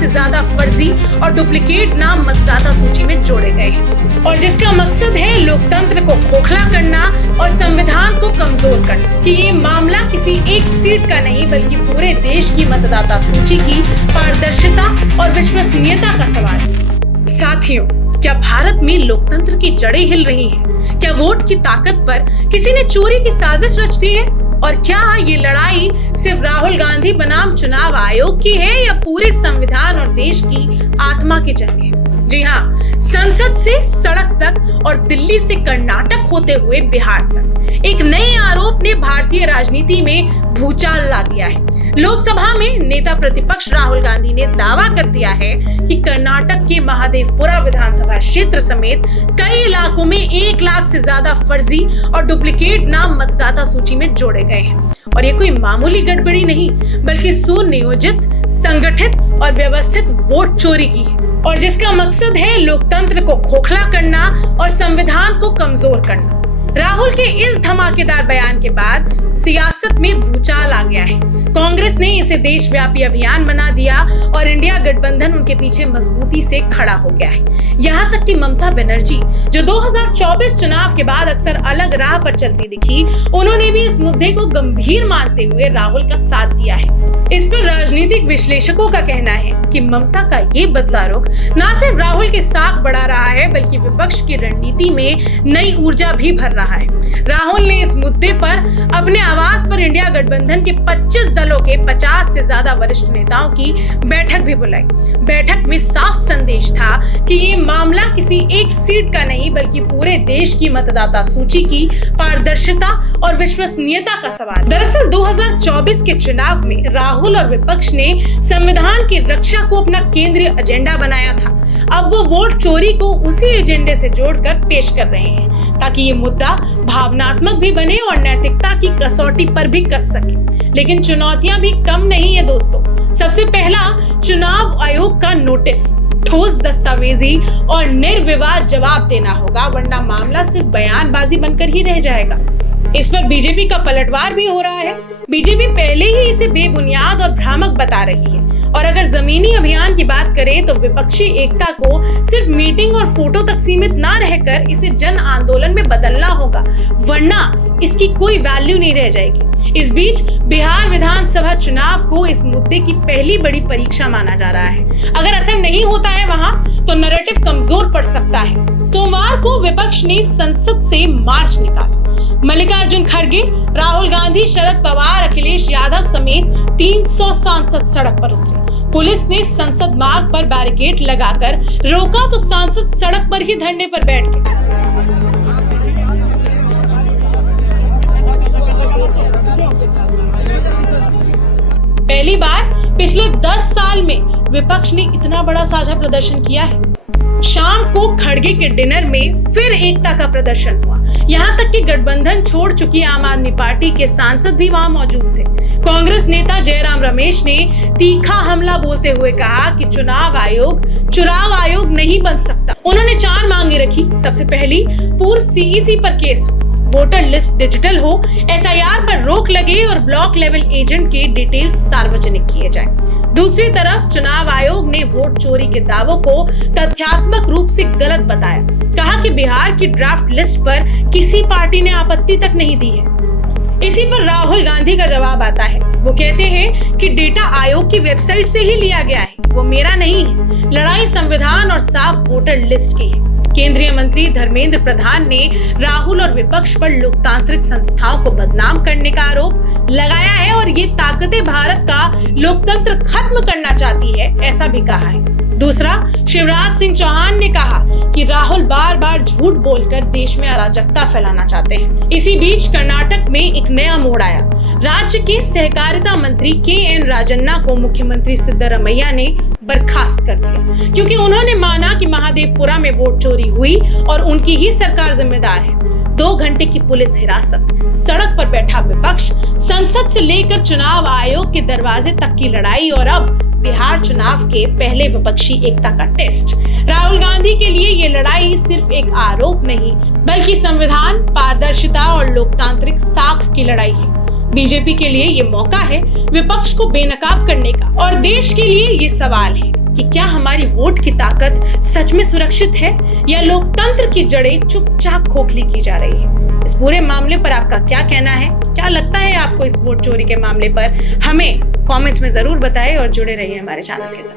से ज्यादा फर्जी और डुप्लीकेट नाम मतदाता सूची में जोड़े गए हैं और जिसका मकसद है लोकतंत्र को खोखला करना और संविधान को कमजोर करना। कि ये मामला किसी एक सीट का नहीं बल्कि पूरे देश की मतदाता सूची की पारदर्शिता और विश्वसनीयता का सवाल है। साथियों, क्या भारत में लोकतंत्र की जड़ें हिल रही हैं? क्या वोट की ताकत पर किसी ने चोरी की साजिश रच दी है? और क्या ये लड़ाई सिर्फ राहुल गांधी बनाम चुनाव आयोग की है या पूरे संविधान और देश की आत्मा की जंग है? जी हाँ, संसद से सड़क तक और दिल्ली से कर्नाटक होते हुए बिहार तक एक नए आरोप ने भारतीय राजनीति में भूचाल ला दिया है। लोकसभा में नेता प्रतिपक्ष राहुल गांधी ने दावा कर दिया है कि कर्नाटक के महादेवपुरा विधानसभा क्षेत्र समेत कई इलाकों में 1 लाख से ज्यादा फर्जी और डुप्लीकेट नाम मतदाता सूची में जोड़े गए हैं और ये कोई मामूली गड़बड़ी नहीं बल्कि सुनियोजित, संगठित और व्यवस्थित वोट चोरी की है और जिसका मकसद है लोकतंत्र को खोखला करना और संविधान को कमजोर करना। राहुल के इस धमाकेदार बयान के बाद सियासत में भूचाल आ गया है। कांग्रेस ने इसे देशव्यापी अभियान बना दिया और इंडिया गठबंधन उनके पीछे मजबूती से खड़ा हो गया है। यहाँ तक कि ममता बनर्जी, जो 2024 चुनाव के बाद अक्सर अलग राह पर चलती दिखी, उन्होंने भी इस मुद्दे को गंभीर मानते हुए राहुल का साथ दिया है। इस पर राजनीतिक विश्लेषकों का कहना है कि ममता का ये बदला रुख न सिर्फ राहुल के साख बढ़ा रहा है बल्कि विपक्ष की रणनीति में नई ऊर्जा भी भर रहा है। राहुल ने इस मुद्दे पर अपने आवास पर इंडिया गठबंधन के 25 दलों के 50 से ज्यादा वरिष्ठ नेताओं की बैठक भी बुलाई। बैठक में साफ संदेश था कि ये मामला किसी एक सीट का नहीं बल्कि पूरे देश की मतदाता सूची की पारदर्शिता और विश्वसनीयता का सवाल। दरअसल 2024 के चुनाव में राहुल और विपक्ष ने संविधान की रक्षा को अपना केंद्रीय एजेंडा बनाया था। अब वो वोट चोरी को उसी एजेंडे से जोड़कर पेश कर रहे हैं ताकि ये मुद्दा भावनात्मक भी बने और नैतिकता की कसौटी पर भी कस सके। लेकिन चुनौतियां भी कम नहीं है दोस्तों। सबसे पहला, चुनाव आयोग का नोटिस, ठोस दस्तावेजी और निर्विवाद जवाब देना होगा, वरना मामला सिर्फ बयानबाजी बनकर ही रह जाएगा। इस पर बीजेपी का पलटवार भी हो रहा है। बीजेपी पहले ही इसे बेबुनियाद और भ्रामक बता रही है और अगर जमीनी अभियान की बात करें तो विपक्षी एकता को सिर्फ मीटिंग और फोटो तक सीमित ना रहकर इसे जन आंदोलन में बदलना होगा, वरना इसकी कोई वैल्यू नहीं रह जाएगी। इस बीच बिहार विधानसभा चुनाव को इस मुद्दे की पहली बड़ी परीक्षा माना जा रहा है। अगर असर नहीं होता है वहां तो नैरेटिव कमजोर पड़ सकता है। सोमवार को विपक्ष ने संसद से मार्च निकाला। मल्लिकार्जुन खड़गे, राहुल गांधी, शरद पवार, अखिलेश यादव समेत 300 सांसद सड़क पर उतरे। पुलिस ने संसद मार्ग पर बैरिकेड लगाकर रोका तो सांसद सड़क पर ही धरने पर बैठ गए। पहली बार पिछले 10 साल में विपक्ष ने इतना बड़ा साझा प्रदर्शन किया है। शाम को खड़गे के डिनर में फिर एकता का प्रदर्शन हुआ। यहाँ तक कि गठबंधन छोड़ चुकी आम आदमी पार्टी के सांसद भी वहां मौजूद थे। कांग्रेस नेता जयराम रमेश ने तीखा हमला बोलते हुए कहा कि चुनाव आयोग नहीं बन सकता। उन्होंने 4 मांगे रखी। सबसे पहली, पूर्व सीईसी पर केस हो, वोटर लिस्ट डिजिटल हो, एसआईआर पर रोक लगे और ब्लॉक लेवल एजेंट के डिटेल्स सार्वजनिक किए जाएं। दूसरी तरफ चुनाव आयोग ने वोट चोरी के दावों को तथ्यात्मक रूप से गलत बताया। कहा कि बिहार की ड्राफ्ट लिस्ट पर किसी पार्टी ने आपत्ति तक नहीं दी है। इसी पर राहुल गांधी का जवाब आता है। वो कहते हैं कि डेटा आयोग की वेबसाइट से ही लिया गया है, वो मेरा नहीं है। लड़ाई संविधान और साफ वोटर लिस्ट की है। केंद्रीय मंत्री धर्मेंद्र प्रधान ने राहुल और विपक्ष पर लोकतांत्रिक संस्थाओं को बदनाम करने का आरोप लगाया है और ये ताकतें भारत का लोकतंत्र खत्म करना चाहती है, ऐसा भी कहा है। दूसरा, शिवराज सिंह चौहान ने कहा कि राहुल बार बार झूठ बोलकर देश में अराजकता फैलाना चाहते हैं। इसी बीच कर्नाटक में एक नया मोड़ आया। राज्य के सहकारिता मंत्री KN राजन्ना को मुख्यमंत्री सिद्धरामैया ने बर्खास्त कर दिया क्योंकि उन्होंने माना कि महादेवपुरा में वोट चोरी हुई और उनकी ही सरकार जिम्मेदार है। 2 घंटे की पुलिस हिरासत, सड़क पर बैठा विपक्ष, संसद से लेकर चुनाव आयोग के दरवाजे तक की लड़ाई और अब बिहार चुनाव के पहले विपक्षी एकता का टेस्ट। राहुल गांधी के लिए ये लड़ाई सिर्फ एक आरोप नहीं बल्कि संविधान, पारदर्शिता और लोकतांत्रिक साख की लड़ाई है। बीजेपी के लिए ये मौका है विपक्ष को बेनकाब करने का और देश के लिए ये सवाल है कि क्या हमारी वोट की ताकत सच में सुरक्षित है या लोकतंत्र की जड़ें चुपचाप खोखली की जा रही है। इस पूरे मामले पर आपका क्या कहना है? क्या लगता है आपको इस वोट चोरी के मामले पर? हमें कमेंट्स में जरूर बताएं और जुड़े रहिए हमारे चैनल के साथ।